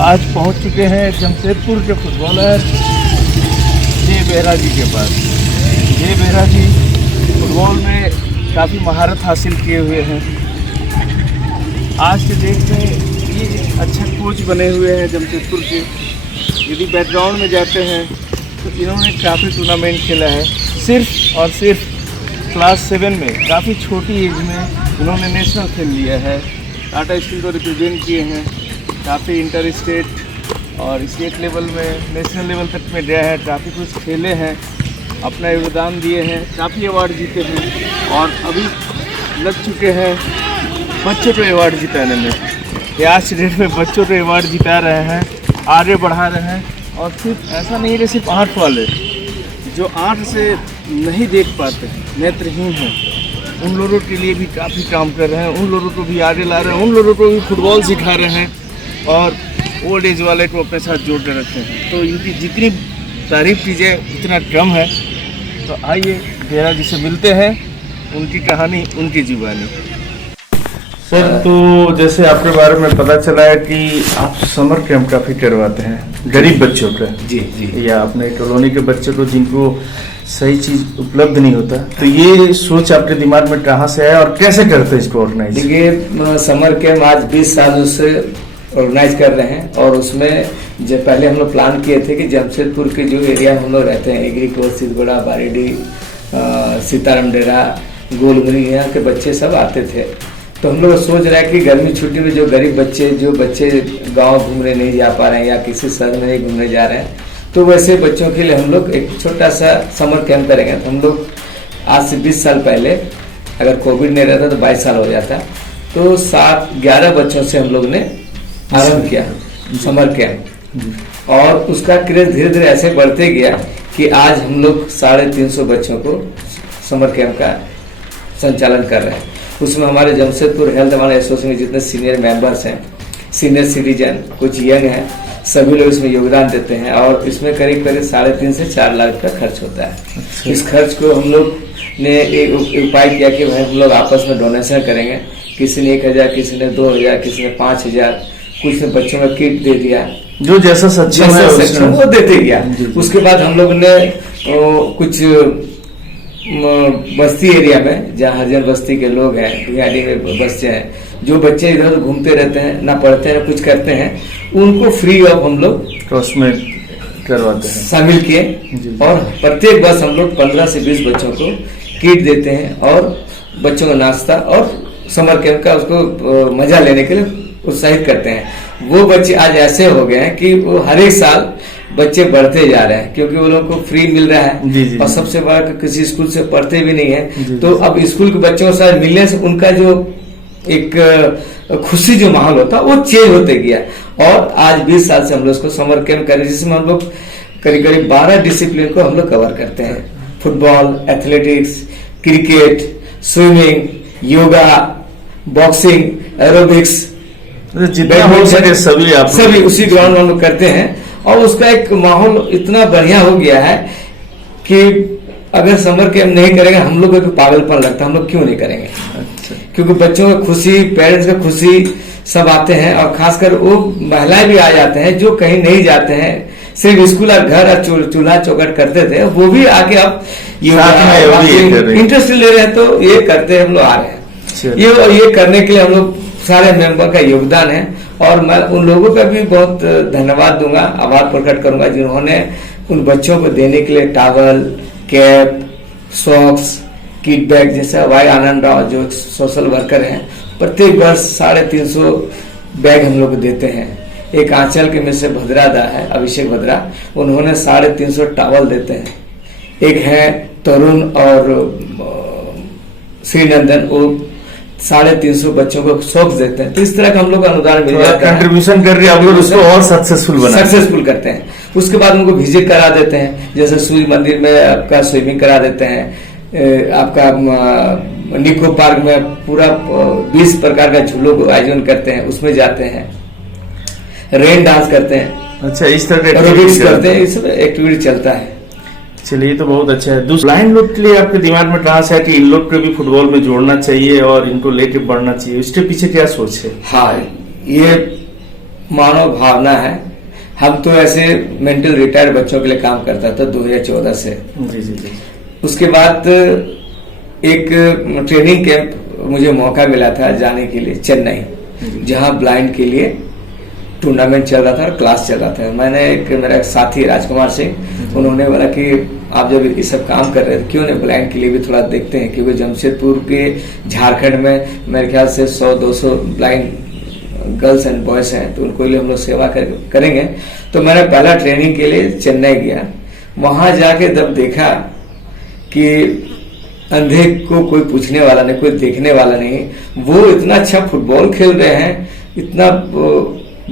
आज पहुंच चुके हैं जमशेदपुर के फुटबॉलर जय बेहरा जी के पास। जय बेहरा जी फुटबॉल में काफ़ी महारत हासिल किए हुए हैं। आज के डेट में ये अच्छा कोच बने हुए हैं जमशेदपुर के। यदि बैकग्राउंड में जाते हैं तो इन्होंने काफ़ी टूर्नामेंट खेला है। सिर्फ और सिर्फ क्लास 7 में काफ़ी छोटी एज में इन्होंने नेशनल खेल लिया है। टाटा स्टील को रिप्रेजेंट किए हैं। काफ़ी इंटर स्टेट और स्टेट लेवल में नेशनल लेवल तक में गया है। काफ़ी कुछ खेले हैं, अपना योगदान दिए हैं, काफ़ी अवार्ड जीते हैं और अभी लग चुके हैं बच्चों को अवार्ड जिताने में। ये आज की डेट में बच्चों को अवार्ड जिता रहे हैं, आगे बढ़ा रहे हैं। और सिर्फ ऐसा नहीं है सिर्फ आँख वाले जो आँख से नहीं देख पाते हैं, नेत्रहीन हैं, उन लोगों के लिए भी काफ़ी काम कर रहे हैं। उन लोगों को भी आगे ला रहे हैं, उन लोगों को भी फुटबॉल सिखा रहे हैं और ओल्ड एज वाले को अपने साथ जोड़ कर रखते हैं। तो इनकी जितनी तारीफ कीजिए उतना कम है। तो आइए बेहरा जी से मिलते हैं, उनकी कहानी, उनकी जुबानी। सर, तो जैसे आपके बारे में पता चला है कि आप समर कैंप काफ़ी करवाते हैं गरीब बच्चों का। जी, या अपने कॉलोनी के बच्चों को जिनको सही चीज उपलब्ध नहीं होता। तो ये सोच आपके दिमाग में कहाँ से आया और कैसे करते हैं इसको ऑर्गेनाइज? देखिए, समर कैंप आज 20 सालों से ऑर्गेनाइज कर रहे हैं और उसमें जब पहले हम लोग प्लान किए थे कि जमशेदपुर के जो एरिया हम लोग रहते हैं, एग्री कोर्स, सिद्धगुड़ा, बारीडी, सीताराम डेरा, गोलगुनी, यहाँ के बच्चे सब आते थे। तो हम लोग सोच रहे हैं कि गर्मी छुट्टी में जो गरीब बच्चे, जो बच्चे गांव घूमने नहीं जा पा रहे हैं या किसी शहर में नहीं घूमने जा रहे हैं, तो वैसे बच्चों के लिए हम लोग एक छोटा सा समर कैंप करेंगे। तो हम लोग आज से 20 साल पहले, अगर कोविड नहीं रहता तो 22 साल हो जाता, तो 7-11 बच्चों से हम लोग ने आरंभ किया समर कैंप। और उसका क्रेज धीरे धीरे ऐसे बढ़ते गया कि आज हम लोग 350 बच्चों को समर कैंप का संचालन कर रहे हैं। उसमें हमारे जमशेदपुर हेल्थ हमारे एसोसिएशन में जितने सीनियर मेंबर्स हैं, सीनियर सिटीजन, कुछ यंग हैं, सभी लोग इसमें योगदान देते हैं। और इसमें करीब 3.5 से 4 लाख का खर्च होता है। अच्छा। इस खर्च को हम लोग ने एक उपाय किया कि भाई हम लोग आपस में डोनेशन करेंगे। किसी ने 1,000, किसी ने 2,000, किसी ने 5,000, कुछ ने बच्चों में किट दे दिया, जो जैसा सक्षम है वो देते गया। उसके बाद हम लोग ने कुछ बस्ती एरिया में, जहाँ हरिजन बस्ती के लोग हैं, बिहारी में बच्चे हैं, जो बच्चे इधर घूमते रहते हैं, ना पढ़ते हैं ना कुछ करते हैं, उनको फ्री ऑफ हम लोग उसमें करवाते हैं, शामिल किए। और प्रत्येक वर्ष हम लोग 15 से 20 बच्चों को किट देते हैं और बच्चों को नाश्ता और समर कैंप का उसको मजा लेने के लिए उत्साहित करते हैं। वो बच्चे आज ऐसे हो गए हैं कि वो हर एक साल बच्चे बढ़ते जा रहे हैं, क्योंकि वो लोग को फ्री मिल रहा है। जी। और सबसे बड़ा किसी स्कूल से पढ़ते भी नहीं है। तो अब स्कूल के बच्चों के साथ मिलने से उनका जो एक खुशी जो माहौल होता वो चेंज होते गया। और आज 20 साल से हम लोग उसको समर कैंप कर रहे हैं, जिसमें हम लोग करीब 12 डिसिप्लिन को हम लोग कवर करते हैं। Football, athletics, cricket, swimming, yoga, boxing, aerobics, जितना हो सके सभी उसी ग्राउंड में हम लोग करते हैं। और उसका एक माहौल इतना बढ़िया हो गया है कि अगर समर कैंप नहीं करेंगे हम लोग को पागलपन लगता है, हम लोग क्यों नहीं करेंगे। अच्छा। क्योंकि बच्चों की खुशी, पेरेंट्स की खुशी, सब आते हैं। और खासकर वो महिलाएं भी आ जाते हैं जो कहीं नहीं जाते हैं, सिर्फ स्कूल और घर और चूल्हा चौकट करते थे, वो भी आके अब इंटरेस्ट ले रहे हैं। तो ये करते हम लोग आ रहे हैं। ये करने के लिए हम लोग सारे मेंबर का योगदान है। और मैं उन लोगों का भी बहुत धन्यवाद दूंगा, आभार प्रकट करूंगा, जिन्होंने उन बच्चों को देने के लिए towel, cap, socks, kit bag, जैसा वाई आनंद राव जो सोशल वर्कर हैं, प्रत्येक वर्ष 350 बैग हम लोग देते हैं। एक आंचल के में से भद्रा दा है, अभिषेक भद्रा, उन्होंने 350 टावल देते हैं। एक है तरुण और श्रीनंदन, वो 350 बच्चों को सॉक्स देते हैं। तो इस तरह का हम लोग अनुदान मिल जाता है, कंट्रीब्यूशन कर रहे हैं, आप लोग उसको और सक्सेसफुल करते हैं। उसके बाद उनको विजिट करा देते हैं, जैसे सूर्य मंदिर में आपका स्विमिंग करा देते हैं, आपका निको पार्क में पूरा 20 प्रकार का झूलों को आयोजन करते हैं, उसमें जाते हैं, रेन डांस करते हैं। अच्छा, इस तरह एरोबिक्स करते हैं, इस एक्टिविटी चलता है। चलिए, तो बहुत अच्छा है। ब्लाइंड लोग के लिए आपके दिमाग में कहाँ से है कि इन लोग को भी फुटबॉल में जोड़ना चाहिए और इनको लेके बढ़ना चाहिए, इसके पीछे क्या सोच है? हाँ, ये मानव भावना है। हम तो ऐसे मेंटल रिटायर्ड बच्चों के लिए काम करता था 2014 से। जी। उसके बाद एक ट्रेनिंग कैंप मुझे मौका मिला था जाने के लिए चेन्नई, जहां ब्लाइंड के लिए टूर्नामेंट चल रहा था और क्लास चल रहा था। मैंने मेरा एक साथी राजकुमार सिंह, उन्होंने बोला कि आप जब ये सब काम कर रहे थे क्यों नहीं ब्लाइंड के लिए भी थोड़ा देखते हैं, क्योंकि जमशेदपुर के झारखंड में मेरे ख्याल से 100-200 ब्लाइंड गर्ल्स एंड बॉयज हैं, तो उनको लिए हम लोग सेवा करेंगे। तो मैंने पहला ट्रेनिंग के लिए चेन्नई गया। वहां जाके जब देखा कि अंधे को कोई पूछने वाला नहीं, कोई देखने वाला नहीं, वो इतना अच्छा फुटबॉल खेल रहे हैं, इतना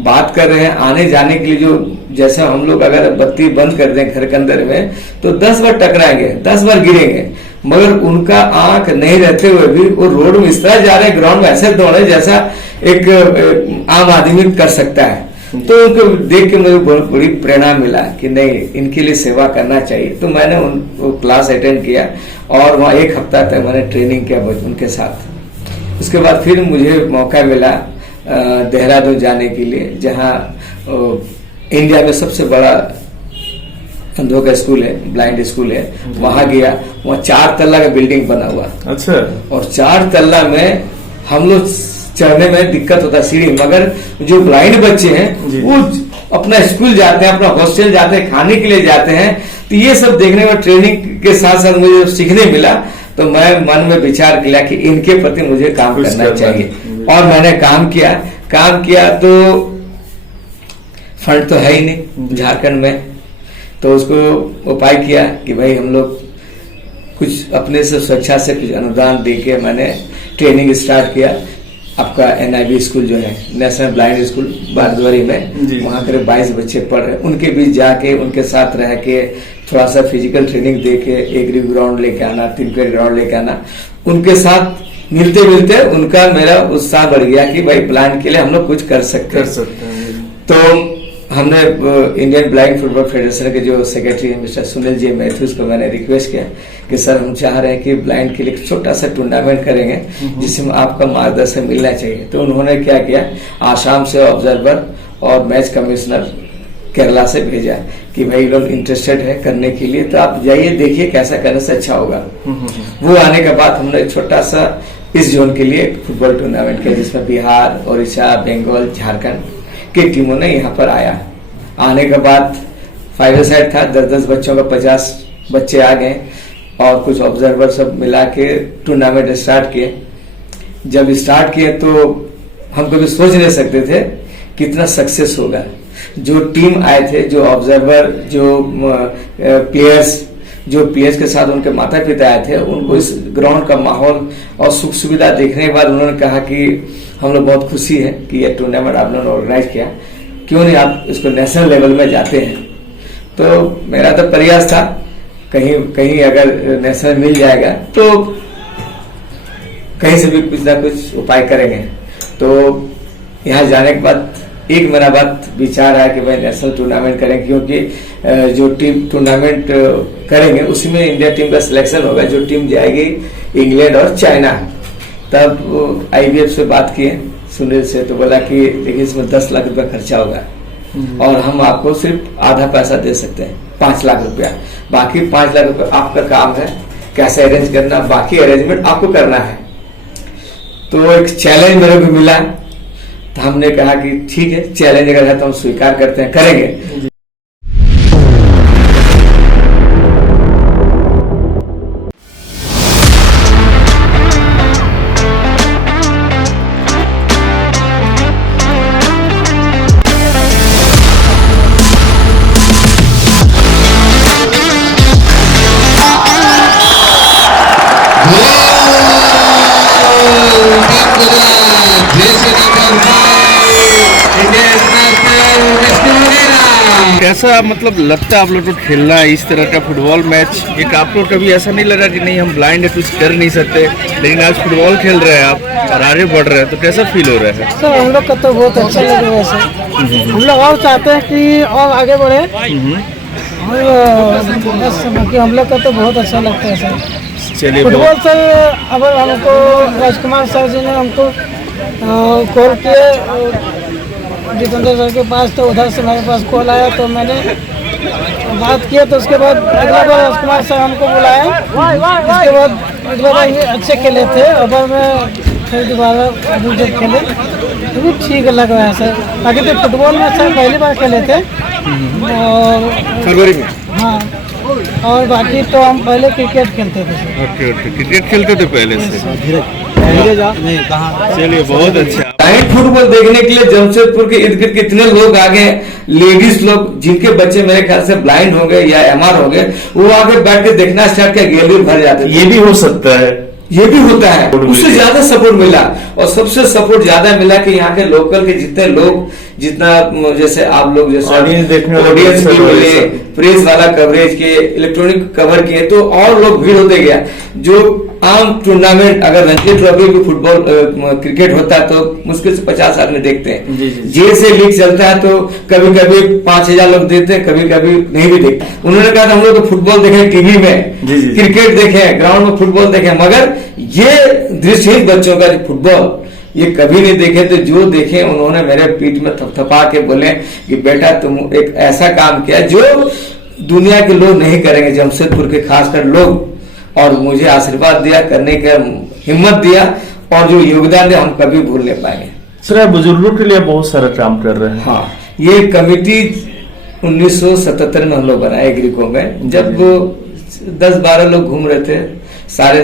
बात कर रहे हैं आने जाने के लिए। जो जैसा हम लोग अगर बत्ती बंद कर दें घर के अंदर में तो 10 बार टकराएंगे, 10 बार गिरेंगे, मगर उनका आंख नहीं रहते हुए भी वो रोड में इस तरह जा रहे हैं, ग्राउंड में ऐसे दौड़े जैसा एक आम आदमी कर सकता है। तो उनको देख के मुझे बहुत बड़ी प्रेरणा मिला कि नहीं, इनके लिए सेवा करना चाहिए। तो मैंने उनको क्लास अटेंड किया और वहाँ 1 हफ्ता तक मैंने ट्रेनिंग किया उनके साथ। उसके बाद फिर मुझे मौका मिला देहरादून जाने के लिए, जहाँ इंडिया में सबसे बड़ा अंधों का स्कूल है, ब्लाइंड स्कूल है। वहां गया, वहाँ 4 तल्ला का बिल्डिंग बना हुआ। अच्छा। और 4 तल्ला में हम लोग चढ़ने में दिक्कत होता सीढ़ी, मगर जो ब्लाइंड बच्चे हैं वो अपना स्कूल जाते हैं, अपना हॉस्टल जाते हैं, खाने के लिए जाते हैं। तो ये सब देखने में ट्रेनिंग के साथ साथ मुझे सीखने मिला। तो मैं मन में विचार किया कि इनके प्रति मुझे काम करना चाहिए, और मैंने काम किया। तो फंड तो है ही नहीं झारखंड में, तो उसको उपाय किया कि भाई हम लोग कुछ अपने से स्वेच्छा से कुछ अनुदान देके मैंने ट्रेनिंग स्टार्ट किया। आपका NIV स्कूल जो है, नेशनल ब्लाइंड स्कूल बारद्वारी में, वहाँ करीब 22 बच्चे पढ़ रहे हैं। उनके बीच जाके उनके साथ रह के थोड़ा सा फिजिकल ट्रेनिंग दे के 1 ग्राउंड लेके आना, 3 ग्राउंड लेके आना, उनके साथ मिलते मिलते उनका मेरा उत्साह बढ़ गया कि भाई ब्लाइंड के लिए हम लोग कुछ कर सकते हैं। तो हमने इंडियन ब्लाइंड फुटबॉल फेडरेशन के जो सेक्रेटरी हैं मिस्टर सुनील जी मैथ्यूज को मैंने रिक्वेस्ट किया कि सर हम चाह रहे हैं कि ब्लाइंड के लिए छोटा सा टूर्नामेंट करेंगे जिसमें आपका मार्गदर्शन मिलना चाहिए। तो उन्होंने क्या किया, आसाम से ऑब्जर्वर और मैच कमिश्नर केरला से भेजा कि भाई लोग इंटरेस्टेड है करने के लिए, तो आप जाइए देखिए कैसा करने से अच्छा होगा। वो आने के बाद हमने छोटा सा इस जोन के लिए फुटबॉल टूर्नामेंट किया, जिसमें बिहार, उड़ीसा, बंगाल, झारखंड की टीमों ने यहाँ पर आया। आने के बाद 5 साइड था, 10-10 बच्चों का 50 बच्चे आ गए और कुछ ऑब्जर्वर सब मिला के टूर्नामेंट स्टार्ट किए। जब स्टार्ट किए तो हम कभी सोच नहीं सकते थे कितना सक्सेस होगा। जो टीम आए थे, जो ऑब्जर्वर, जो प्लेयर्स के साथ उनके माता पिता आए थे, उनको इस ग्राउंड का माहौल और सुख सुविधा देखने के बाद उन्होंने कहा कि हम लोग बहुत खुशी है कि ये टूर्नामेंट आप लोगों ने ऑर्गेनाइज किया, क्यों नहीं आप इसको नेशनल लेवल में जाते हैं। तो मेरा तो प्रयास था कहीं अगर नेशनल मिल जाएगा तो कहीं से भी कुछ ना कुछ उपाय करेंगे। तो यहाँ जाने के बाद एक मेरा बात विचार आया कि भाई नेशनल टूर्नामेंट करें, क्योंकि जो टीम टूर्नामेंट करेंगे उसी में इंडिया टीम का सिलेक्शन होगा। जो टीम जाएगी इंग्लैंड और चाइना। तब IBF से बात किए सुनील से, तो बोला कि देखिए इसमें 10 लाख रुपया खर्चा होगा और हम आपको सिर्फ आधा पैसा दे सकते हैं, 5 लाख रुपया। बाकी 5 लाख रुपया आपका काम है, कैसे अरेंज करना, बाकी अरेंजमेंट आपको करना है। तो एक चैलेंज मेरे को मिला, तो हमने कहा कि ठीक है, चैलेंज अगर है तो हम स्वीकार करते हैं, करेंगे। कैसा मतलब लगता है आप लोग को खेलना है इस तरह का फुटबॉल मैच? एक आप लोग कभी ऐसा नहीं लगा कि नहीं हम ब्लाइंड है कुछ कर नहीं सकते, लेकिन आज फुटबॉल खेल रहे हैं आप और आगे बढ़ रहे हैं, तो कैसा फील हो रहा है? सर हम लोग का तो बहुत अच्छा लगे। वैसे हम लोग और चाहते हैं कि और आगे बढ़े, और बस हम लोग का तो बहुत अच्छा लगता है सर। चलिए, फुटबॉल सर अगर हमको राजकुमार सर जी ने हमको कॉल किए जितेंद्र सर के पास, तो उधर से मेरे पास कॉल आया तो मैंने बात किया। तो उसके बाद अगला बार राजकुमार सर हमको बुलाया। उसके बाद अगला बार ये अच्छे खेले थे, और में फिर दोबारा अभी जब खेले तो भी ठीक लग रहा है सर। बाकी तो फुटबॉल में सर पहली बार खेले थे और फरवरी में। हाँ, और बाकी तो हम पहले क्रिकेट खेलते थे सर। ओके ओके, क्रिकेट खेलते थे पहले से। चलिए बहुत अच्छा। ब्लाइंड फुटबॉल देखने के लिए जमशेदपुर के इर्द गिर्द कितने लोग आ गए, लेडीज लोग जिनके बच्चे मेरे ख्याल से ब्लाइंड हो गए या एमआर हो गए, वो आगे बैठ के देखना स्टार्ट किया, गैलरी भर जाते थे। ये भी हो सकता है, ये भी होता है। उससे ज्यादा सपोर्ट मिला, और सबसे सपोर्ट ज्यादा मिला कि यहाँ के लोकल के जितने लोग, जितना जैसे आप लोग जैसे ऑडियंस देखने वाले ऑडियंस सब भी मिले, सब। प्रेस वाला कवरेज के, इलेक्ट्रॉनिक कवर किए, तो और लोग भीड़ होते गया। जो आम टूर्नामेंट अगर रणजी ट्रॉफी भी फुटबॉल क्रिकेट होता है तो मुश्किल से 50 आदमी देखते हैं। जे से लीग चलता है तो कभी कभी 5000 लोग देखते हैं, कभी कभी नहीं भी देखते। उन्होंने कहा था हम लोग तो फुटबॉल देखे टीवी में, क्रिकेट देखे ग्राउंड में, फुटबॉल देखे, मगर ये दृष्टिहीन बच्चों का फुटबॉल ये कभी नहीं देखे। तो जो देखे उन्होंने मेरे पीठ में थपथपा के बोले कि बेटा तुम एक ऐसा काम किया जो दुनिया के लोग नहीं करेंगे, जमशेदपुर के खासकर लोग, और मुझे आशीर्वाद दिया, करने का हिम्मत दिया, और जो योगदान दिया हम कभी भूल नहीं पाएंगे। सर बुजुर्गों के लिए बहुत सारा काम कर रहे हैं। हाँ, ये कमेटी 1977 में हम लोग बनाए एग्रीको में, जब 10-12 लोग घूम रहे थे, सारे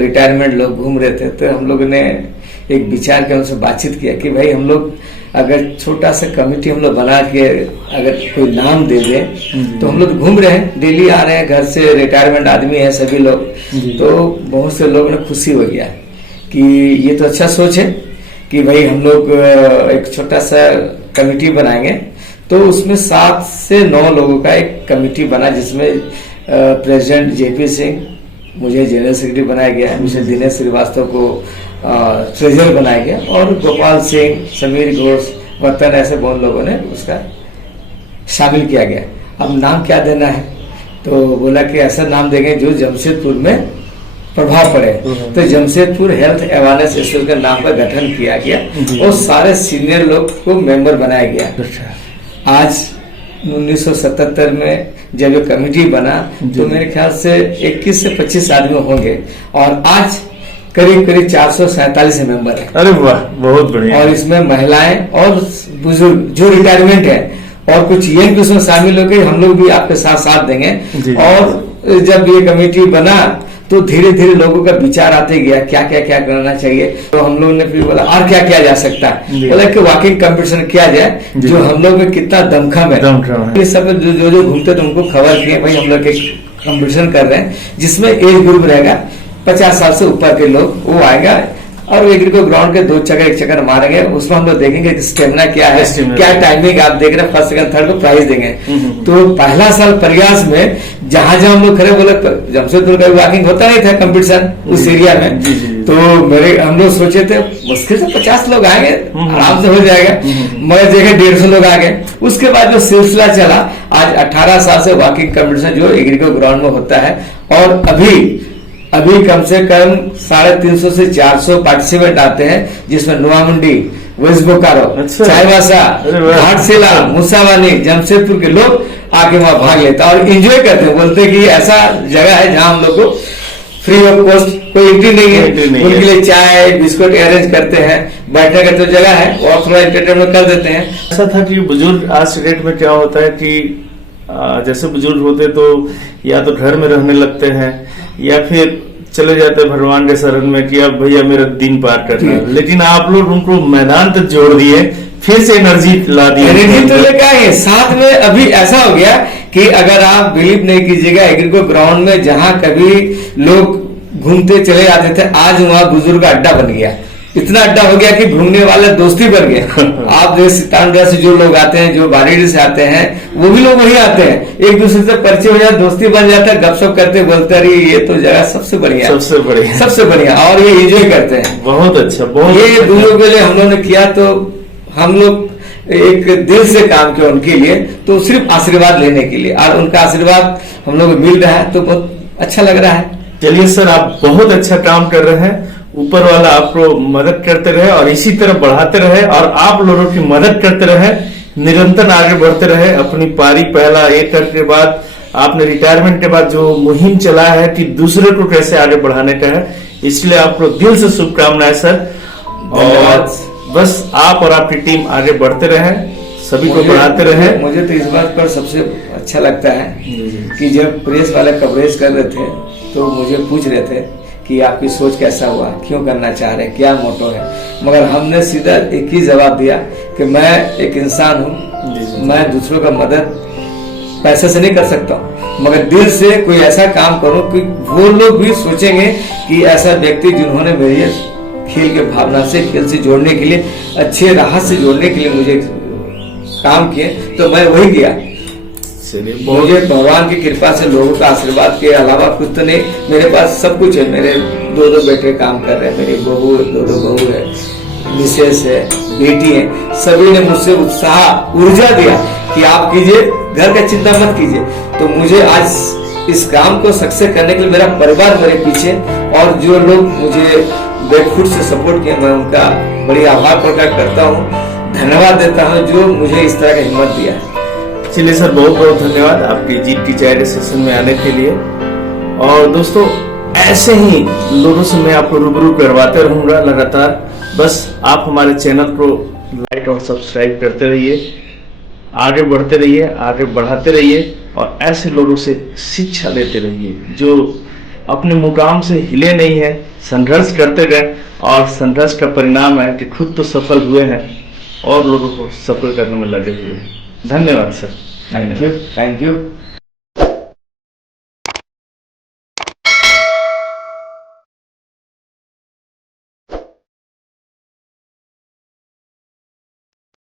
रिटायरमेंट लोग घूम रहे थे, तो हम लोग ने एक विचार के उनसे बातचीत किया कि भाई हम लोग अगर छोटा सा कमेटी हम लोग बना के अगर कोई नाम दे दे, तो हम लोग घूम रहे हैं, डेली आ रहे हैं, घर से रिटायरमेंट आदमी है सभी लोग, तो बहुत से लोगों ने खुशी हो गया कि ये तो अच्छा सोच है कि भाई हम लोग एक छोटा सा कमेटी बनाएंगे। तो उसमें 7 से 9 लोगों का एक कमेटी बना, जिसमें प्रेसिडेंट जेपी सिंह, मुझे जनरल सेक्रेटरी बनाया गया, मिस्टर दिनेश श्रीवास्तव को ट्रेजर बनाया गया, और गोपाल सिंह, समीर घोष, वतन, ऐसे बहुत लोगों ने उसका शामिल किया गया। अब नाम क्या देना है, तो बोला कि ऐसा नाम देंगे जो जमशेदपुर में प्रभाव पड़े। तो जमशेदपुर हेल्थ अवेयरनेस इंस्टीट्यूट का नाम का गठन किया गया, और सारे सीनियर लोग को मेंबर बनाया गया। आज 1977 में जब ये कमेटी बना तो मेरे ख्याल से 21 से 25 आदमी होंगे, और आज करीब 447 मेंबर है। अरे वाह, बहुत बढ़िया। और इसमें महिलाएं और बुजुर्ग जो रिटायरमेंट है और कुछ यंग उसमें शामिल हो गए, हम लोग भी आपके साथ देंगे। और जब ये कमेटी बना तो धीरे धीरे लोगों का विचार आते गया क्या करना चाहिए। तो हम लोगों ने फिर बोला और क्या किया जा सकता है, बोला कि वॉकिंग कंपटीशन किया जाए, जो हम लोग में कितना दमखम है। ये सब जो घूमते थे उनको खबर किए भाई हम लोग एक कंपटीशन कर रहे हैं, जिसमें एज ग्रुप रहेगा 50 साल से ऊपर के लोग, वो आएगा और एग्रीको ग्राउंड के 2 चक्कर 1 चक्कर मारेंगे। उसमें हम लोग देखेंगे स्टेमिना क्या है, क्या टाइमिंग आप देख रहे हैं, फर्स्ट सेकंड थर्ड को प्राइज देंगे। तो पहला साल प्रयास में जहां हम लोग खड़े बोले, जमशेदपुर का वॉकिंग होता नहीं था कंपटीशन उस एरिया में, तो हम लोग सोचे थे मुश्किल से 50 लोग आएंगे, आराम से हो जाएगा, मगर देखे 150 लोग आ गए। उसके बाद जो सिलसिला चला, आज 18 साल से वॉकिंग कंपटीशन जो एग्रीको ग्राउंड में होता है, और अभी कम से कम 350 से 400 पार्टिसिपेंट आते हैं, जिसमें नोआमुंडी, वेस्ट बोकारो, चाईबासा, घाटशिला, मुसावानी, जमशेदपुर के लोग आके वहां भाग लेते हैं और एंजॉय करते हैं। बोलते हैं कि ऐसा जगह है जहां हम लोग को फ्री ऑफ कॉस्ट कोई एंट्री नहीं है, उनके लिए चाय बिस्कुट अरेंज करते हैं, बैठने का जो जगह है और थोड़ा एंटरटेनमेंट कर देते हैं। ऐसा था कि बुजुर्ग आज के डेट में क्या होता है कि जैसे बुजुर्ग होते तो या तो घर में रहने लगते हैं या फिर चले जाते हैं भगवान के शरण में कि अब भैया मेरा दिन पार करना है, लेकिन आप लोग उनको मैदान तक जोड़ दिए, फिर से एनर्जी ला दी। एनर्जी तो लेकर आए साथ में। अभी ऐसा हो गया कि अगर आप बिलीव नहीं कीजिएगा, एग्रीको ग्राउंड में जहां कभी लोग घूमते चले जाते थे, आज वहां बुजुर्ग अड्डा बन गया। इतना अड्डा हो गया कि घूमने वाले दोस्ती बन गए। आप जैसे सीतानगढ़ से जो लोग आते हैं, जो बारीडी से आते हैं, वो भी लोग वही आते हैं, एक दूसरे से परिचय हो जाता, दोस्ती बन जाता है, गपशप करते बोलते रही ये तो जगह सबसे बढ़िया और ये एंजॉय करते हैं। बहुत अच्छा, बहुत ये दूरों के लिए हम लोगों ने किया, तो हम लोग एक दिल से काम किया उनके लिए, तो सिर्फ आशीर्वाद लेने के लिए, और उनका आशीर्वाद हम लोग मिल रहा है तो बहुत अच्छा लग रहा है। चलिए सर, आप बहुत अच्छा काम कर रहे हैं ऊपर वाला आपको मदद करते रहे और इसी तरह बढ़ाते रहे और आप लोगों की मदद करते रहे, निरंतर आगे बढ़ते रहे। अपनी पारी पहला एकड़ के बाद आपने रिटायरमेंट के बाद जो मुहिम चलाया है कि दूसरे को कैसे आगे बढ़ाने का है, इसलिए आपको दिल से शुभकामनाएं सर। और बस आप और आपकी टीम आगे बढ़ते रहे, सभी को बढ़ाते रहे। मुझे तो इस बात पर सबसे अच्छा लगता है कि जब प्रेस वाले कवरेज कर रहे थे तो मुझे पूछ रहे थे कि आपकी सोच कैसा हुआ, क्यों करना चाह रहे हैं, क्या मोटो है, मगर हमने सीधा एक ही जवाब दिया कि मैं एक इंसान हूँ, मैं दूसरों का मदद पैसे से नहीं कर सकता हूँ, मगर दिल से कोई ऐसा काम करूँ कि वो लोग भी सोचेंगे कि ऐसा व्यक्ति जिन्होंने मेरी खेल के भावना से, खेल से जोड़ने के लिए, अच्छे राह से जोड़ने के लिए मुझे काम किए, तो मैं वही किया। मुझे भगवान की कृपा से, लोगों का आशीर्वाद के अलावा कुछ तो नहीं, मेरे पास सब कुछ है। मेरे 2 बेटे काम कर रहे हैं, मेरी बहू 2 बहू है, मिसेस है, बेटी है, सभी ने मुझसे उत्साह, ऊर्जा दिया कि आप कीजिए, घर का चिंता मत कीजिए। तो मुझे आज इस काम को सक्सेस करने के लिए मेरा परिवार मेरे पीछे, और जो लोग मुझे बैकफुट से सपोर्ट किए, मैं उनका बड़ी आभार प्रकट करता हूँ, धन्यवाद देता हूँ जो मुझे इस तरह का हिम्मत दिया है। चलिए सर, बहुत बहुत धन्यवाद आपकी जीत की चाय के सेशन में आने के लिए। और दोस्तों, ऐसे ही लोगों से मैं आपको रूबरू करवाते रहूंगा लगातार। बस आप हमारे चैनल को लाइक और सब्सक्राइब करते रहिए, आगे बढ़ते रहिए, आगे बढ़ाते रहिए और ऐसे लोगों से शिक्षा लेते रहिए जो अपने मुकाम से हिले नहीं है, संघर्ष करते गए और संघर्ष का परिणाम है कि खुद तो सफल हुए हैं और लोगों को सफल करने में लगे हुए हैं। धन्यवाद सर। Thank you.